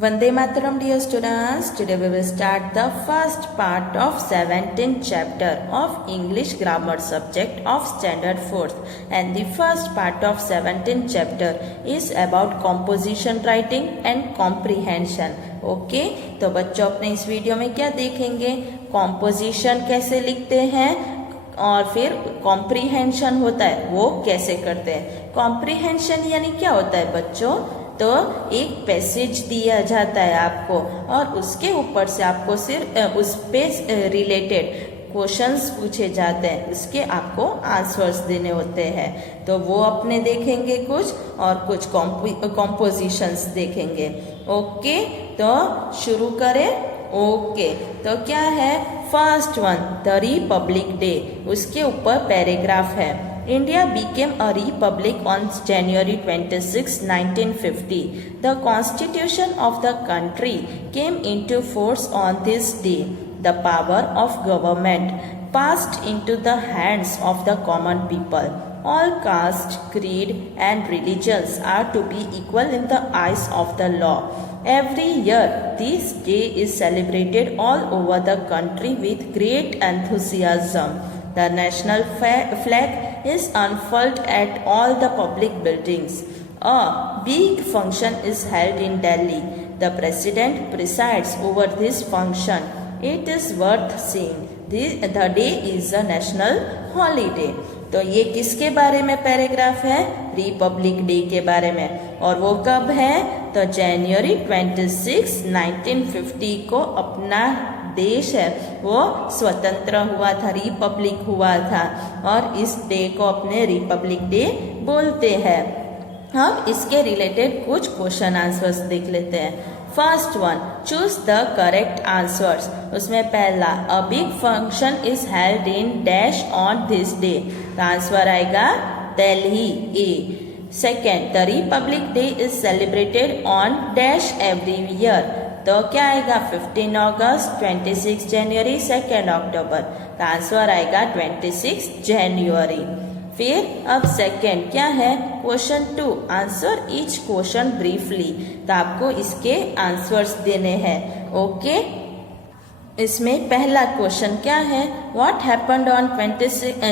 Vande Mataram, dear students. Today we will start the first part of 17th chapter of English grammar subject of standard 4th, and the first part of 17th chapter is about composition writing and comprehension. Okay तो बच्चों अपने इस video में क्या देखेंगे, composition कैसे लिखते हैं और फिर कॉम्प्रीहेंशन होता है वो कैसे करते हैं। कॉम्प्रीहेंशन यानी क्या होता है बच्चों, तो एक पैसेज दिया जाता है आपको और उसके ऊपर से आपको सिर्फ उस पे रिलेटेड क्वेश्चंस पूछे जाते हैं, उसके आपको आंसर्स देने होते हैं। तो वो अपने देखेंगे कुछ और कुछ कॉम्पोजिशंस देखेंगे। ओके तो शुरू करें। ओके तो क्या है, first one the republic day, उसके ऊपर पैराग्राफ है। India became a republic on January 26, 1950. The constitution of the country came into force on this day. The power of government passed into the hands of the common people. All caste, creed and religions are to be equal in the eyes of the law. Every year, this day is celebrated all over the country with great enthusiasm. The national flag is unfurled at all the public buildings. A big function is held in Delhi. The president presides over this function. It is worth seeing. The day is a national holiday. तो ये किसके बारे में paragraph है, Republic day के बारे में। और वो कब है, तो जनवरी 26, 1950 को अपना देश है वो स्वतंत्र हुआ था, रिपब्लिक हुआ था, और इस डे को अपने रिपब्लिक डे बोलते हैं। हम इसके रिलेटेड कुछ क्वेश्चन आंसर्स देख लेते हैं। First one, choose the correct answers. उसमें पहला, a big function is held in dash on this day, तो आंसर आएगा Delhi A. Second, the republic day is celebrated on dash every year, तो क्या आएगा 15 अगस्त, 26 जनवरी, 2 अक्टूबर, तो आंसर आएगा 26 जनवरी। फिर अब सेकेंड क्या है, question 2, answer each question briefly, तो आपको इसके आंसर्स देने हैं। ओके इसमें पहला क्वेश्चन क्या है, व्हाट हैपेंड ऑन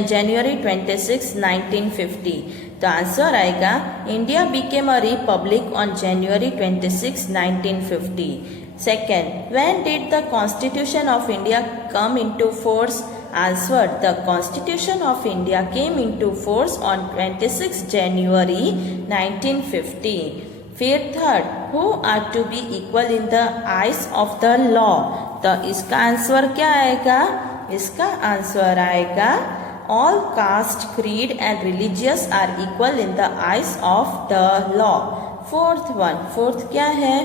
जनवरी 26, 1950, तो आंसर आएगा India became a republic on January 26, 1950। Second, when did the constitution of India come into force, answer the constitution of India came into force on 26 January 1950. फिर third, who are to be equal in the eyes of the law, तो इसका answer क्या आएगा, इसका answer आएगा all caste, creed and religious are equal in the eyes of the law. Fourth one, fourth क्या है,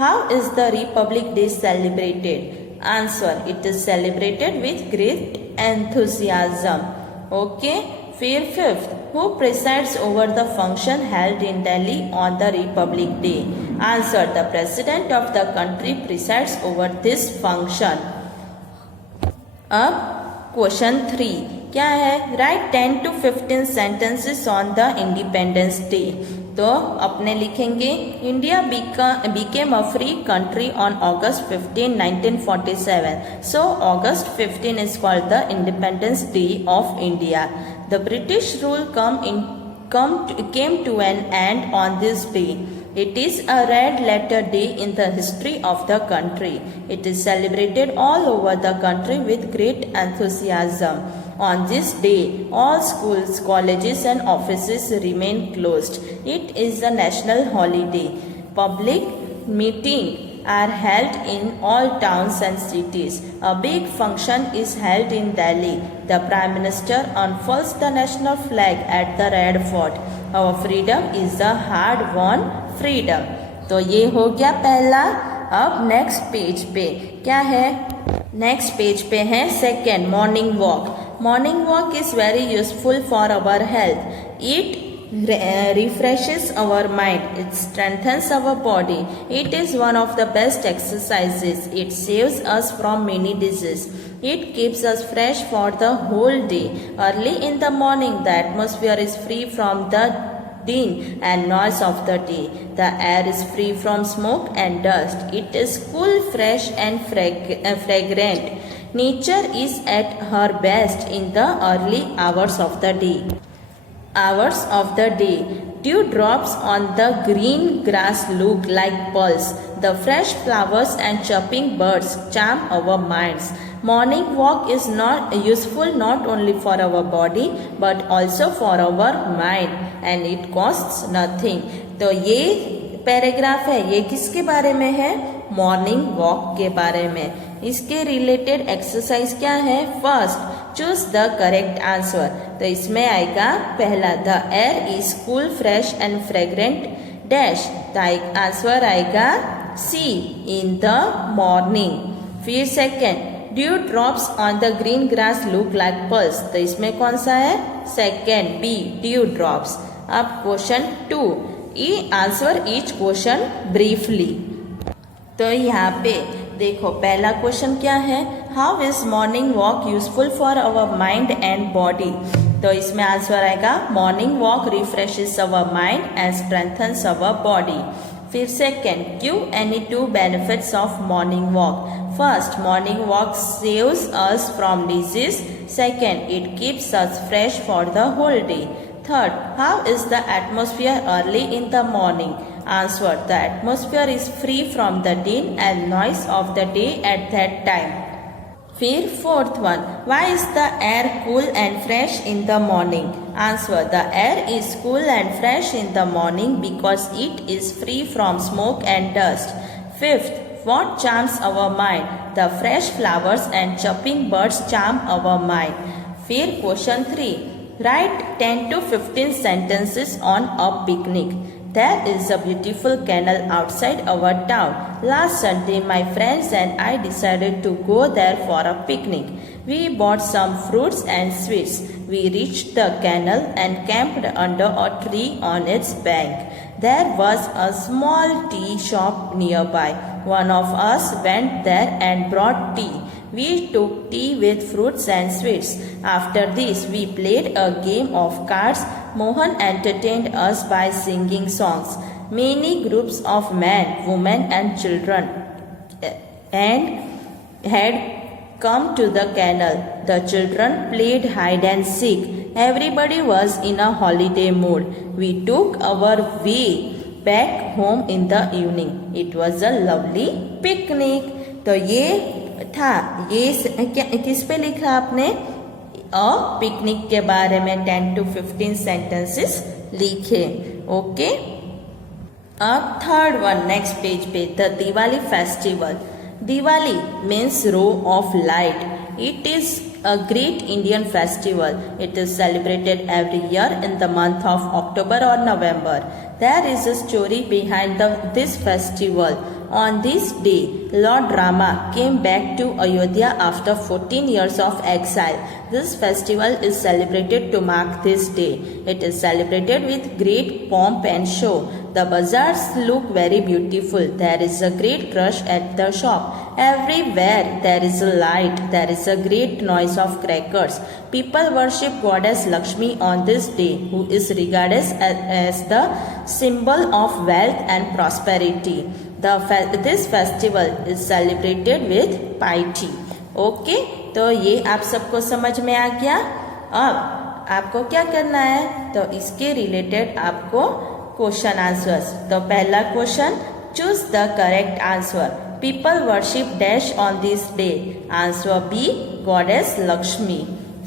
how is the Republic Day celebrated, answer it is celebrated with great enthusiasm. Okay, फिर fifth, who presides over the function held in Delhi on the Republic Day, answer the president of the country presides over this function. अब question 3 क्या है, right 10 to 15 sentences on the Independence Day, तो अपने लिखेंगे India became a free country on August 15, 1947. So August 15 is called the Independence Day of India. The British rule came to an end on this day. It is a red letter day in the history of the country. It is celebrated all over the country with great enthusiasm. On this day, all schools, colleges and offices remain closed. It is a national holiday. Public meetings are held in all towns and cities. A big function is held in Delhi. The Prime Minister unfurls the national flag at the Red Fort. Our freedom is a hard-won freedom. तो ये हो गया पहला। अब next page पे क्या है, next page पे है second, morning walk. Morning walk is very useful for our health. It refreshes our mind. It strengthens our body. It is one of the best exercises. It saves us from many diseases. It keeps us fresh for the whole day. Early in the morning, the atmosphere is free from the din and noise of the day. The air is free from smoke and dust. It is cool, fresh and fragrant. Nature is at her best in the early hours of the day. Hours of the day. Dewdrops on the green grass look like pearls. The fresh flowers and chirping birds charm our minds. Morning walk is not useful not only for our body but also for our mind and it costs nothing. तो ये paragraph है, ये किसके बारे में है? Morning walk के बारे में। इसके रिलेटेड एक्सरसाइज क्या है? First, choose the correct answer. तो इसमें आएगा पहला, the air is cool, fresh and fragrant dash. तो आंसर आएगा सी, इन द मॉर्निंग। फिर second, dew drops on the green grass look like pearls. तो इसमें कौन सा है? Second, B, dew drops. अब question 2, answer each question briefly. तो यहाँ पे देखो पहला क्वेश्चन क्या है? How is morning walk useful for our mind and body? तो इसमें आंसर आएगा morning walk refreshes our mind and strengthens our body. फिर second, give any 2 benefits of morning walk. First, morning walk saves us from disease. Second, it keeps us fresh for the whole day. Third, how is the atmosphere early in the morning? Answer, the atmosphere is free from the din and noise of the day at that time. फिर fourth one, why is the air cool and fresh in the morning? Answer, the air is cool and fresh in the morning because it is free from smoke and dust. Fifth, what charms our mind? The fresh flowers and chirping birds charm our mind. फिर question 3, write 10 to 15 sentences on a picnic. There is a beautiful canal outside our town. Last Sunday, my friends and I decided to go there for a picnic. We bought some fruits and sweets. We reached the canal and camped under a tree on its bank. There was a small tea shop nearby. One of us went there and brought tea. We took tea with fruits and sweets. After this, we played a game of cards. Mohan entertained us by singing songs. Many groups of men, women and children had come to the canal. The children played hide and seek. Everybody was in a holiday mood. We took our way back home in the evening. It was a lovely picnic. तो ये था, ये किस पे लिखा आपने? अ picnic के बारे में 10 to 15 सेंटेंसेस लिखे। ओके, अब थर्ड वन नेक्स्ट पेज पे, the Diwali festival. Diwali means row of light. It is a great Indian festival. It is celebrated every year in the month of October or November. There is a story behind this festival. On this day, Lord Rama came back to Ayodhya after 14 years of exile. This festival is celebrated to mark this day. It is celebrated with great pomp and show. The bazaars look very beautiful. There is a great rush at the shop. Everywhere there is a light. There is a great noise of crackers. People worship Goddess Lakshmi on this day, who is regarded as the symbol of wealth and prosperity. This festival is celebrated with piety. Okay, तो ये आप सबको समझ में आ गया। अब आपको क्या करना है? तो इसके रिलेटेड आपको क्वेश्चन आंसर्स। तो पहला क्वेश्चन, choose the correct answer. People worship dash on this day. Answer B, goddess Lakshmi.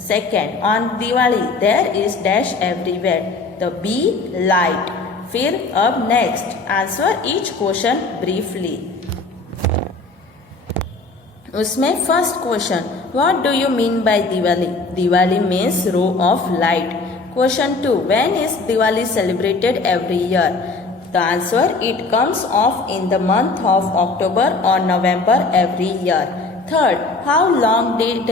Second, on Diwali there is dash everywhere. तो बी, लाइट। फिर अब next, answer each question briefly. उसमें first question, what do you mean by Diwali? Diwali means row of light. Question 2, when is Diwali celebrated every year? The answer, it comes off in the month of October और नवंबर every year. Third, how long did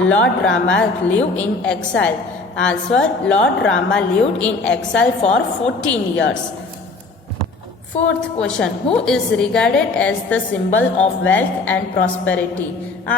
lord Rama live in exile? Answer, Lord Rama lived in exile for 14 years. Fourth question, who is regarded as the symbol of wealth and prosperity?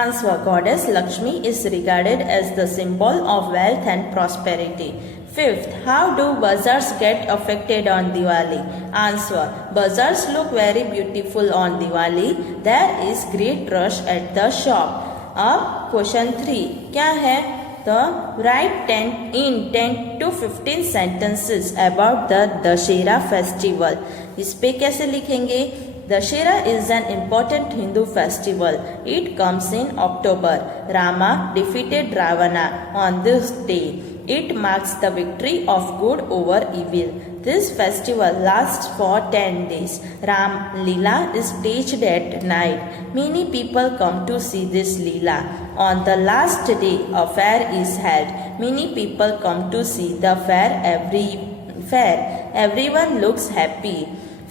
Answer, Goddess Lakshmi is regarded as the symbol of wealth and prosperity. Fifth, how do bazaars get affected on Diwali? Answer, bazaars look very beautiful on Diwali. There is great rush at the shop. अब question 3 क्या है? The write 10 to 15 sentences about the Dashera festival. इस पे कैसे लिखेंगे? Dashera is an important Hindu festival. It comes in October. Rama defeated Ravana on this day. It marks the victory of good over evil. This festival lasts for 10 days. Ram Leela is staged at night. Many people come to see this Leela. On the last day, a fair is held. Many people come to see the fair. Everyone looks happy.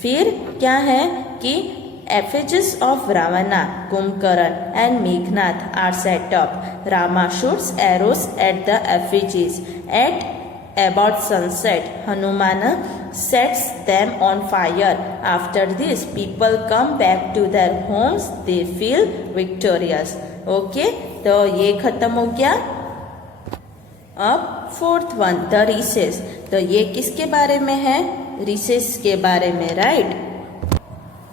फिर क्या है कि effigies of Ravana, Kumbhakarna and Meghnad are set up. Rama shoots arrows at the effigies. At about sunset, Hanumana sets them on fire. After this, people come back to their homes. They feel victorious. Okay, तो ये खत्म हो गया. अब fourth one, the recess. तो ये किसके बारे में है? रिसेस के बारे में, right?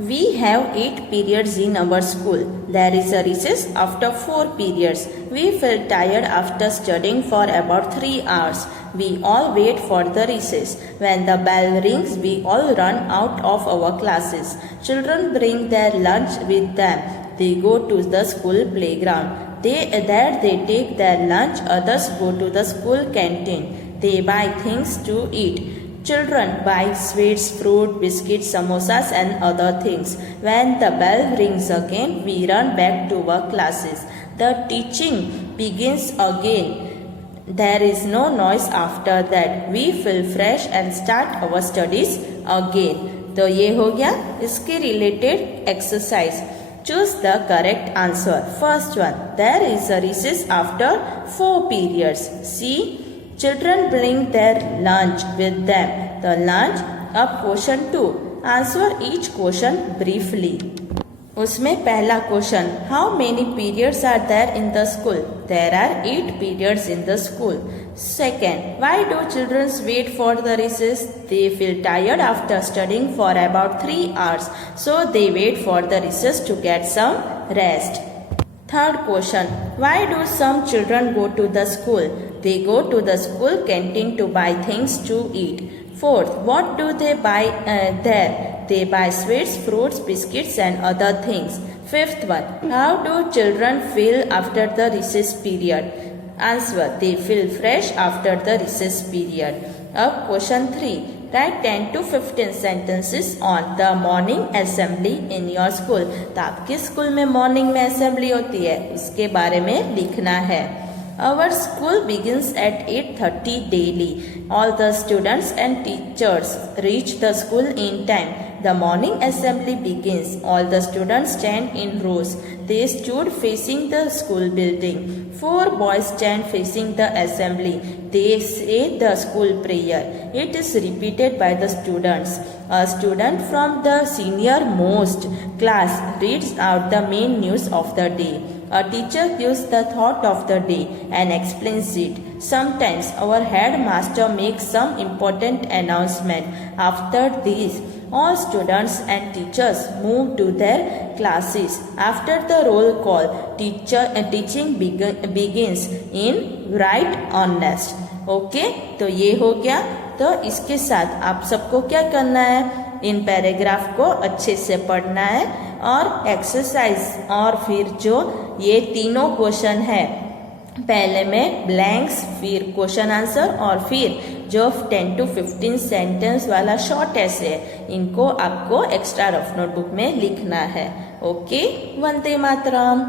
We have 8 periods in our school. There is a recess after 4 periods. We feel tired after studying for about 3 hours. We all wait for the recess. When the bell rings, we all run out of our classes. Children bring their lunch with them. They go to the school playground. There they take their lunch. Others go to the school canteen. They buy things to eat. Children buy sweets, fruit, biscuits, samosas and other things. When the bell rings again, we run back to our classes. The teaching begins again. There is no noise after that. We feel fresh and start our studies again. तो ये हो गया इसके related exercise. Choose the correct answer. First one, there is a recess after 4 periods. See, children bring their lunch with them. The lunch. अब question 2. Answer each question briefly. उसमें पहला क्वेश्चन, how many periods are there in the school? There are 8 periods in the school. Second, why do childrens wait for the recess? They feel tired after studying for about 3 hours, so they wait for the recess to get some rest. Third question, why do some children go to the school? They go to the school canteen to buy things to eat. Fourth, what do they buy there? They buy sweets, fruits, biscuits and other things. Fifth one, how do children feel after the recess period? Answer, they feel fresh after the recess period. अब question 3, write 10 to 15 sentences on the morning assembly in your school. तो आपके school में morning में assembly होती है, उसके बारे में लिखना है. Our school begins at 8:30 daily. All the students and teachers reach the school in time. The morning assembly begins. All the students stand in rows. They stood facing the school building. 4 boys stand facing the assembly. They say the school prayer. It is repeated by the students. A student from the senior most class reads out the main news of the day. A teacher gives the thought of the day and explains it. Sometimes our headmaster makes some important announcement. After this, all students and teachers move to their classes. After the roll call, teaching begins in right earnest. Okay, तो ये हो गया. तो इसके साथ आप सबको क्या करना है? इन पैराग्राफ को अच्छे से पढ़ना है और एक्सरसाइज और फिर जो ये तीनों क्वेश्चन है, पहले में ब्लैंक्स, फिर क्वेश्चन आंसर और फिर जो 10 to 15 सेंटेंस वाला शॉर्ट ऐसे है, इनको आपको एक्स्ट्रा रफ नोटबुक में लिखना है. ओके, वंदे मातरम.